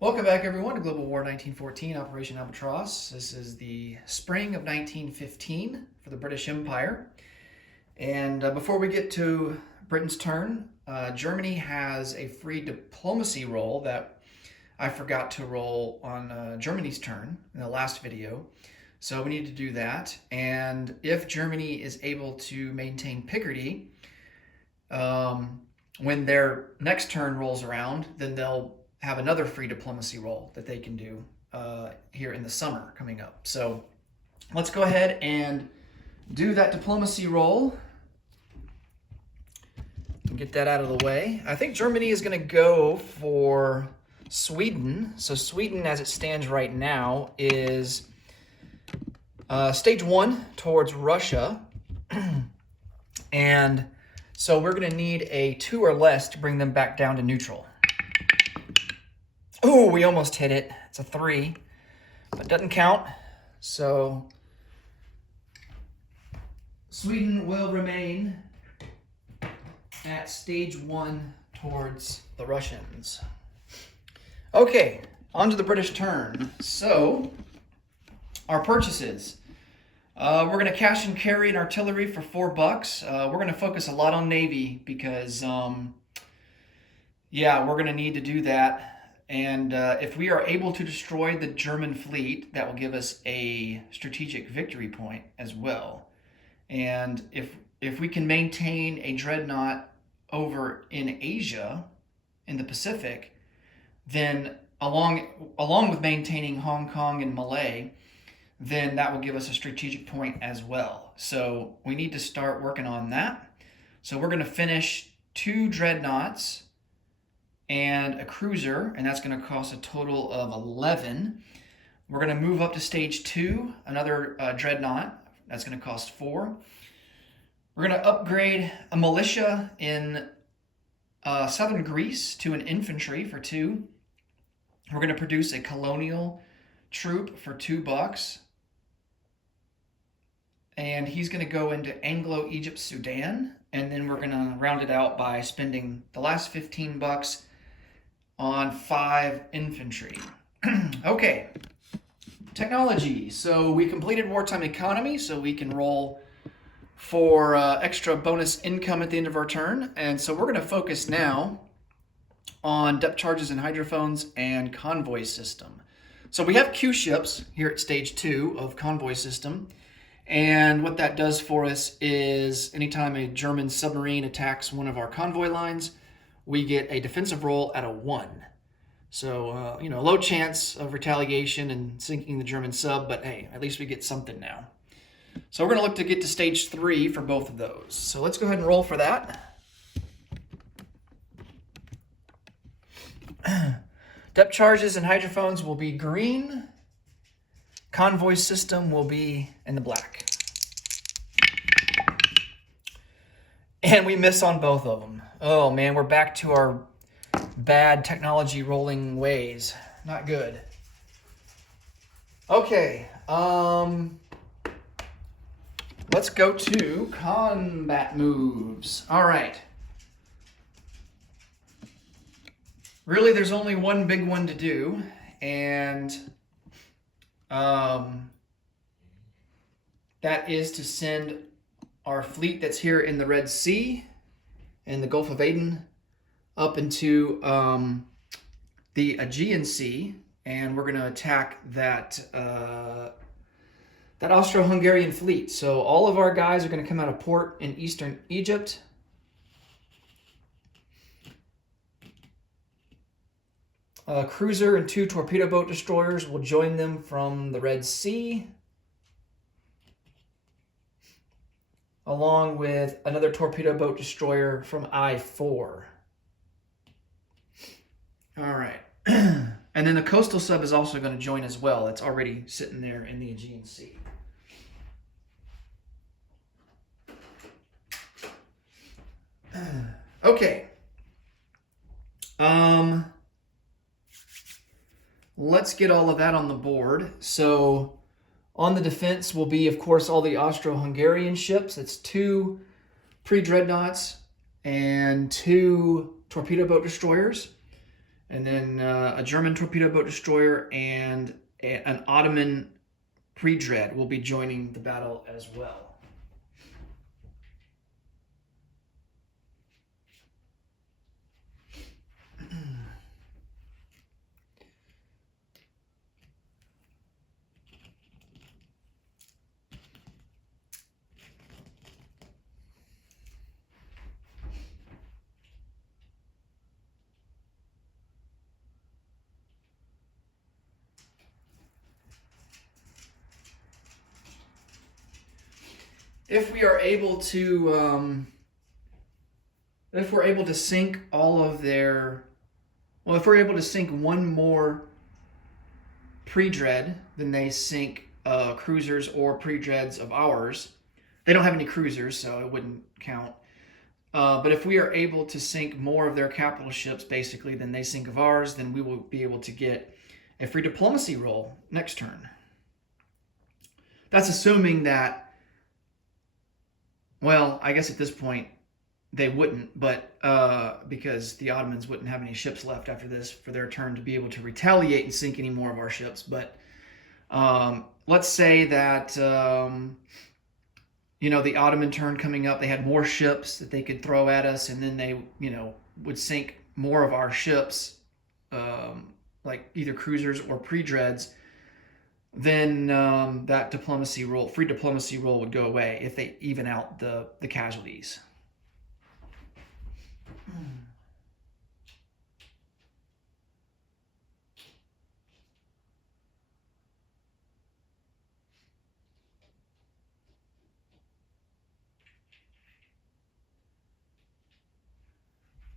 Welcome back, everyone, to Global War 1914, Operation Albatross. This is the spring of 1915 for the British Empire. And before we get to Britain's turn, Germany has a free diplomacy roll that I forgot to roll on Germany's turn in the last video. So we need to do that. And if Germany is able to maintain Picardy, when their next turn rolls around, then they'll have another free diplomacy roll that they can do here in the summer coming up. So let's go ahead and do that diplomacy roll and get that out of the way. I think Germany is going to go for Sweden. So Sweden, as it stands right now, is stage 1 towards Russia. And so we're going to need a 2 or less to bring them back down to neutral. Oh, we almost hit it. It's a 3, but it doesn't count. So Sweden will remain at stage 1 towards the Russians. Okay, on to the British turn. So our purchases. We're going to cash and carry an artillery for $4. We're going to focus a lot on Navy because, yeah, we're going to need to do that. And if we are able to destroy the German fleet, that will give us a strategic victory point as well. And if we can maintain a dreadnought over in Asia, in the Pacific, then along with maintaining Hong Kong and Malay, then that will give us a strategic point as well. So we need to start working on that. So we're going to finish 2 dreadnoughts and a cruiser, and that's going to cost a total of 11. We're going to move up to stage 2, another dreadnought. That's going to cost 4. We're going to upgrade a militia in southern Greece to an infantry for 2. We're going to produce a colonial troop for $2. And he's going to go into Anglo-Egypt, Sudan, and then we're going to round it out by spending the last $15 on 5 infantry. Okay, technology. So we completed wartime economy, so we can roll for extra bonus income at the end of our turn. And so we're going to focus now on depth charges and hydrophones and convoy system. So we have Q ships here at stage 2 of convoy system. And what that does for us is anytime a German submarine attacks one of our convoy lines, we get a defensive roll at a 1. So, low chance of retaliation and sinking the German sub, but hey, at least we get something now. So we're going to look to get to stage 3 for both of those. So let's go ahead and roll for that. Depth charges and hydrophones will be green. Convoy system will be in the black. And we miss on both of them. Oh man, we're back to our bad technology rolling ways. Not good. Okay, let's go to combat moves. All right. Really, there's only one big one to do, and that is to send our fleet that's here in the Red Sea and the Gulf of Aden up into the Aegean Sea, and we're going to attack that Austro-Hungarian fleet. So all of our guys are going to come out of port in eastern Egypt. A cruiser and 2 torpedo boat destroyers will join them from the Red Sea, along with another torpedo boat destroyer from I-4. All right. And then the coastal sub is also going to join as well. It's already sitting there in the Aegean Sea. Okay. Let's get all of that on the board. So on the defense will be, of course, all the Austro-Hungarian ships. It's 2 pre-dreadnoughts and 2 torpedo boat destroyers. And then a German torpedo boat destroyer and an Ottoman pre-dread will be joining the battle as well. If we are able to, if we're able to sink all of their, well, if we're able to sink one more pre-dread than they sink cruisers or pre-dreads of ours, they don't have any cruisers, so it wouldn't count. But if we are able to sink more of their capital ships, basically, than they sink of ours, then we will be able to get a free diplomacy roll next turn. That's assuming that, well, I guess at this point they wouldn't, but because the Ottomans wouldn't have any ships left after this for their turn to be able to retaliate and sink any more of our ships. But let's say that, you know, the Ottoman turn coming up, they had more ships that they could throw at us, and then they, you know, would sink more of our ships, like either cruisers or pre-dreads. Then that diplomacy roll, free diplomacy roll, would go away if they even out the casualties.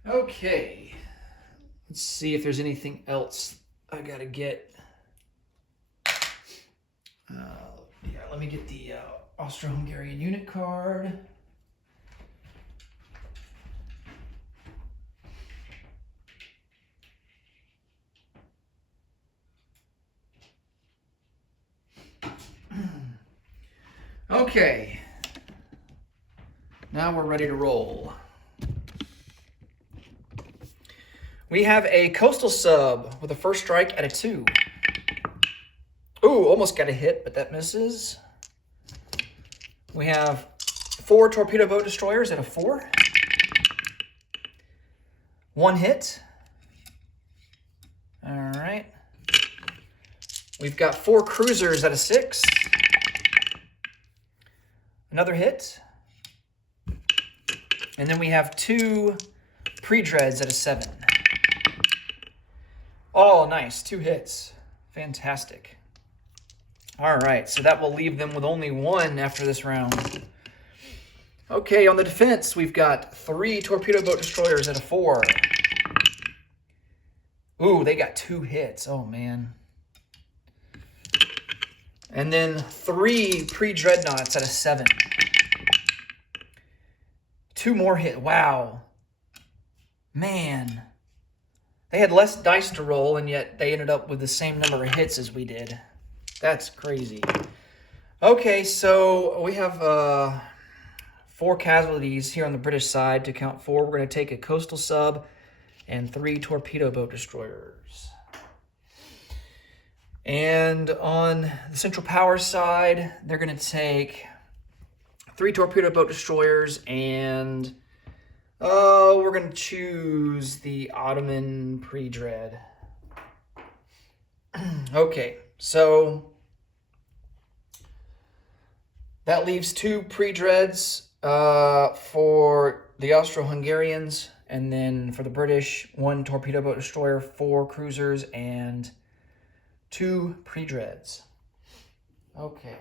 Okay, let's see if there's anything else I gotta get. Yeah, let me get the Austro-Hungarian unit card. Okay, now we're ready to roll. We have a coastal sub with a first strike at a 2. Ooh, almost got a hit, but that misses. We have 4 torpedo boat destroyers at a 4. 1 hit. All right. We've got 4 cruisers at a 6. Another hit. And then we have 2 pre-dreads at a 7. Oh, nice. 2 hits. Fantastic. All right, so that will leave them with only 1 after this round. Okay, on the defense, we've got 3 torpedo boat destroyers at a 4. Ooh, they got 2 hits. Oh, man. And then 3 pre-dreadnoughts at a 7. 2 more hit. Wow. Man. They had less dice to roll, and yet they ended up with the same number of hits as we did. That's crazy. Okay, so we have 4 casualties here on the British side to count 4. We're going to take a coastal sub and 3 torpedo boat destroyers. And on the Central Power side, they're going to take 3 torpedo boat destroyers, and we're going to choose the Ottoman pre-dread. Okay, so that leaves 2 pre-dreads for the Austro-Hungarians, and then for the British, 1 torpedo boat destroyer, 4 cruisers, and 2 pre-dreads. Okay.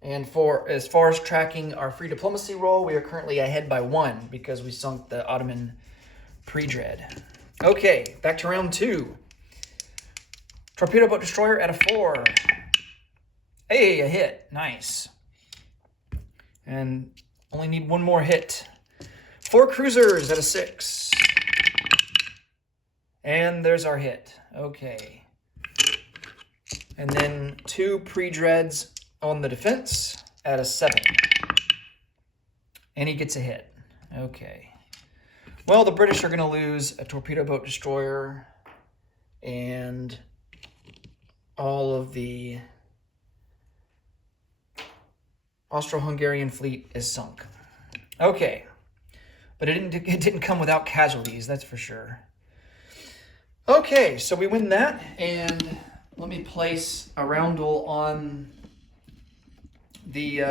And for as far as tracking our free diplomacy roll, we are currently ahead by 1 because we sunk the Ottoman pre-dread. Okay, back to round 2. Torpedo boat destroyer at a 4. Hey, a hit. Nice. And only need 1 more hit. 4 cruisers at a 6. And there's our hit. Okay. And then 2 pre-dreads on the defense at a 7. And he gets a hit. Okay. Well, the British are going to lose a torpedo boat destroyer and all of the Austro-Hungarian fleet is sunk. Okay, but it didn't come without casualties, that's for sure. Okay, so we win that, and let me place a roundel on the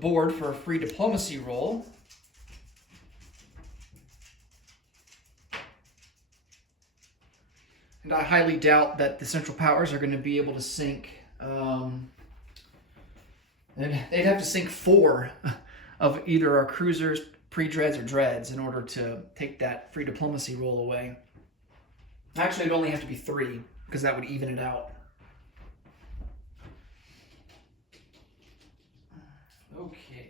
board for a free diplomacy roll. And I highly doubt that the Central Powers are going to be able to sink. They'd have to sink 4 of either our cruisers, pre-dreads, or dreads in order to take that free diplomacy roll away. Actually, it'd only have to be 3 because that would even it out. Okay.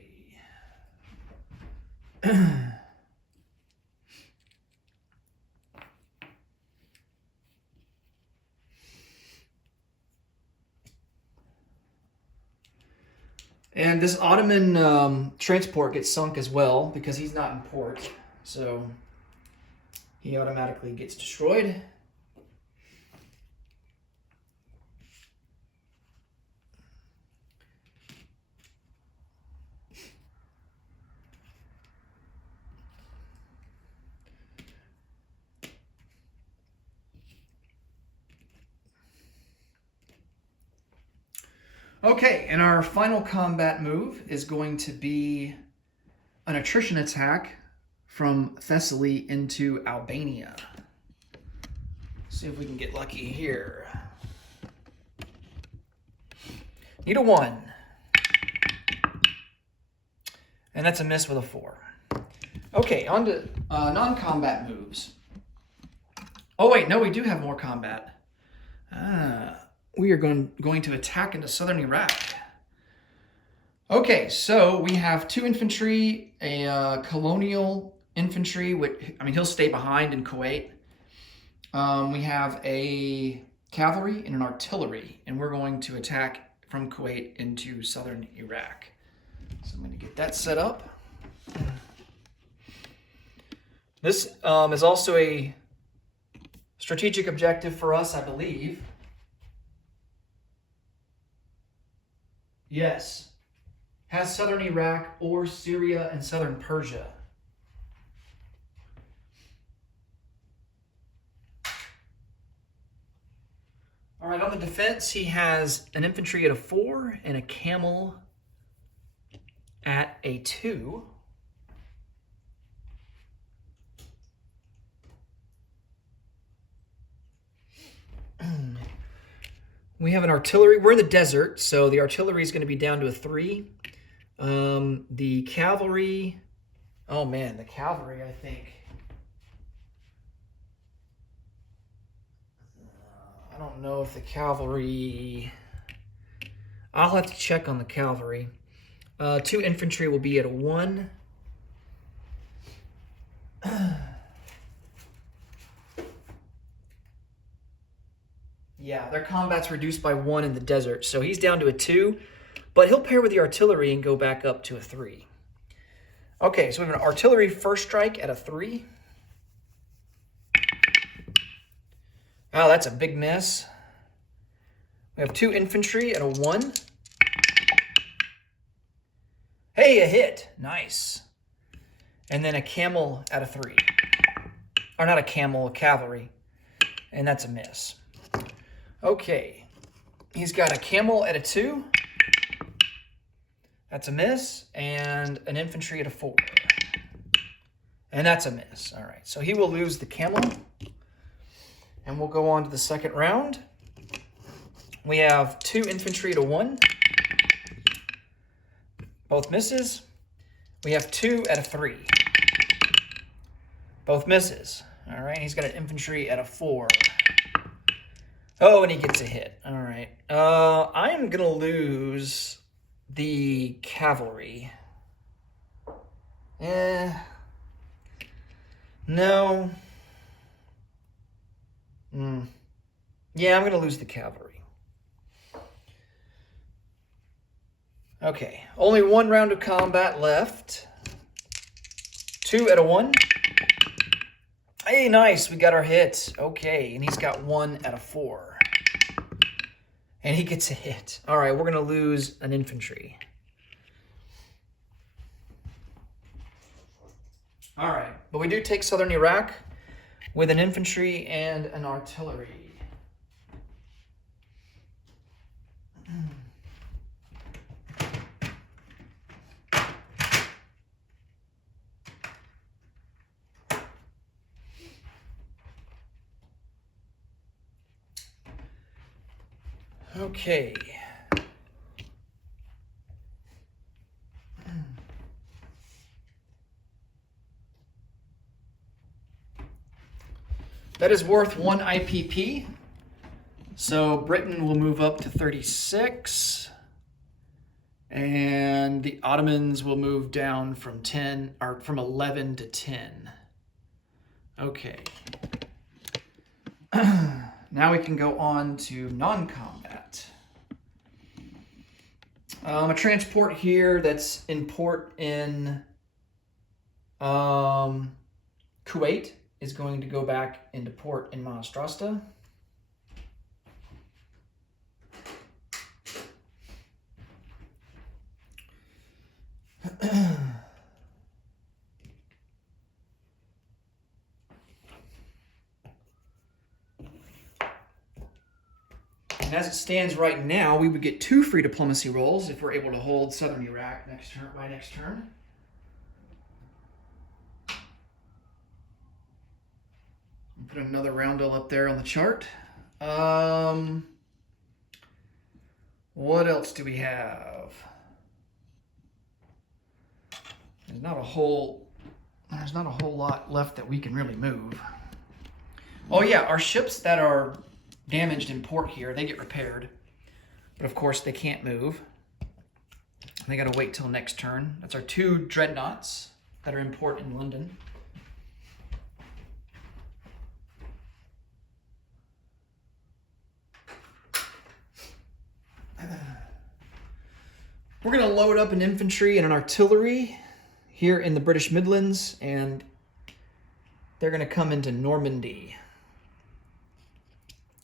And this Ottoman transport gets sunk as well because he's not in port. So he automatically gets destroyed. Okay, and our final combat move is going to be an attrition attack from Thessaly into Albania. Let's see if we can get lucky here. Need a 1. And that's a miss with a 4. Okay, on to non-combat moves. Oh wait, no, we do have more combat. We are going to attack into southern Iraq. Okay, so we have 2 infantry, a colonial infantry, he'll stay behind in Kuwait. We have a cavalry and an artillery, and we're going to attack from Kuwait into southern Iraq. So I'm going to get that set up. This is also a strategic objective for us, I believe. Yes. Has southern Iraq or Syria and southern Persia. All right, on the defense, he has an infantry at a 4 and a camel at a 2. We have an artillery. We're in the desert, so the artillery is going to be down to a 3. The cavalry, oh man, the cavalry, I think. I don't know if the cavalry, I'll have to check on the cavalry. 2 infantry will be at a 1. Yeah, their combat's reduced by 1 in the desert, so he's down to a 2, but he'll pair with the artillery and go back up to a 3. Okay, so we have an artillery first strike at a 3. Oh, that's a big miss. We have 2 infantry at a 1. Hey, a hit. Nice. And then a camel at a 3. Or not a camel, a cavalry. And that's a miss. Okay, he's got a camel at a 2. That's a miss. And an infantry at a 4. And that's a miss. All right, so he will lose the camel. And we'll go on to the second round. We have 2 infantry at a 1. Both misses. We have 2 at a 3. Both misses. All right, he's got an infantry at a 4. Oh, and he gets a hit. All right. I am going to lose the cavalry. No. Yeah, I'm going to lose the cavalry. Okay. Only 1 round of combat left. 2 at a 1. Hey, nice. We got our hit. Okay, and he's got 1 out of 4. And he gets a hit. All right, we're going to lose an infantry. All right, but we do take southern Iraq with an infantry and an artillery. Okay. That is worth 1 IPP. So Britain will move up to 36. And the Ottomans will move down from 10 or from 11 to 10. Okay. Now we can go on to non-combat. A transport here that's in port in Kuwait is going to go back into port in Monostrasta. And as it stands right now, we would get 2 free diplomacy rolls if we're able to hold southern Iraq next turn. Put another roundel up there on the chart. What else do we have? There's not a whole lot left that we can really move. Oh yeah, our ships that are damaged in port here, they get repaired. But of course they can't move. They gotta wait till next turn. That's our 2 dreadnoughts that are in port in London. We're going to load up an infantry and an artillery here in the British Midlands, and they're going to come into Normandy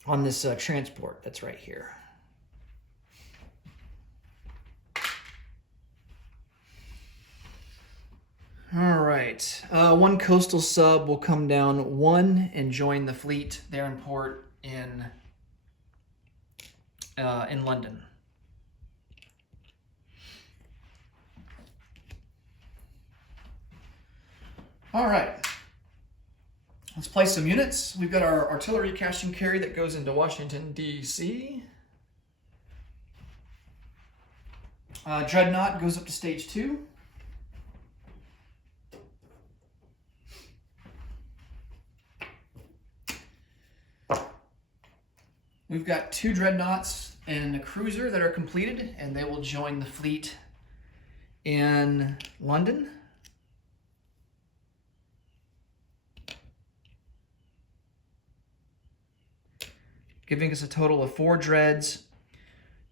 on this transport that's right here. All right. 1 coastal sub will come down 1 and join the fleet there in port in London. All right, let's place some units. We've got our artillery cash and carry that goes into Washington, D.C. Dreadnought goes up to stage 2. We've got 2 dreadnoughts and a cruiser that are completed, and they will join the fleet in London. Giving us a total of 4 dreads,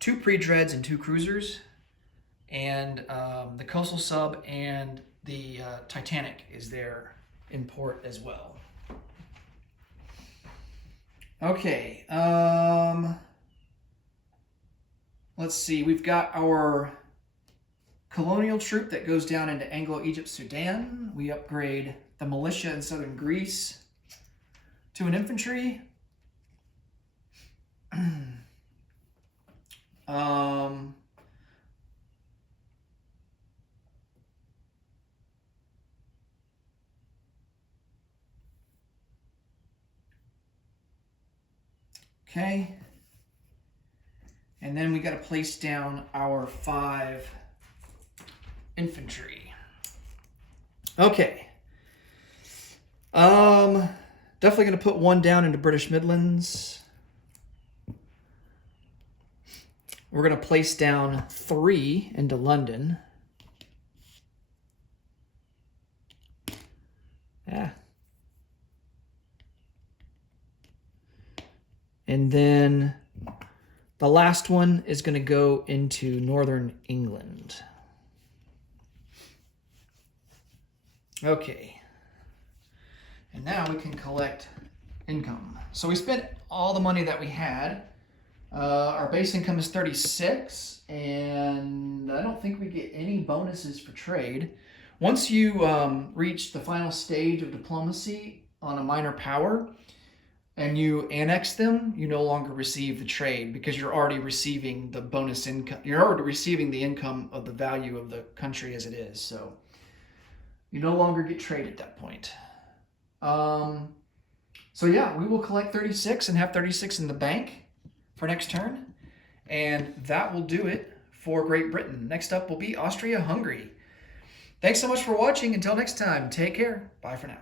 2 pre-dreads, and 2 cruisers. And the coastal sub and the Titanic is there in port as well. Okay, let's see. We've got our colonial troop that goes down into Anglo-Egypt, Sudan. We upgrade the militia in southern Greece to an infantry. Okay. And then we got to place down our 5 infantry. Okay. Definitely going to put 1 down into British Midlands. We're going to place down 3 into London. Yeah. And then the last one is going to go into northern England. Okay. And now we can collect income. So we spent all the money that we had. Our base income is 36, and I don't think we get any bonuses for trade. Once you reach the final stage of diplomacy on a minor power and you annex them, you no longer receive the trade because you're already receiving the bonus income. You're already receiving the income of the value of the country as it is. So you no longer get trade at that point. So yeah, we will collect 36 and have 36 in the bank for next turn. And that will do it for Great Britain. Next up will be Austria-Hungary. Thanks so much for watching. Until next time, take care. Bye for now.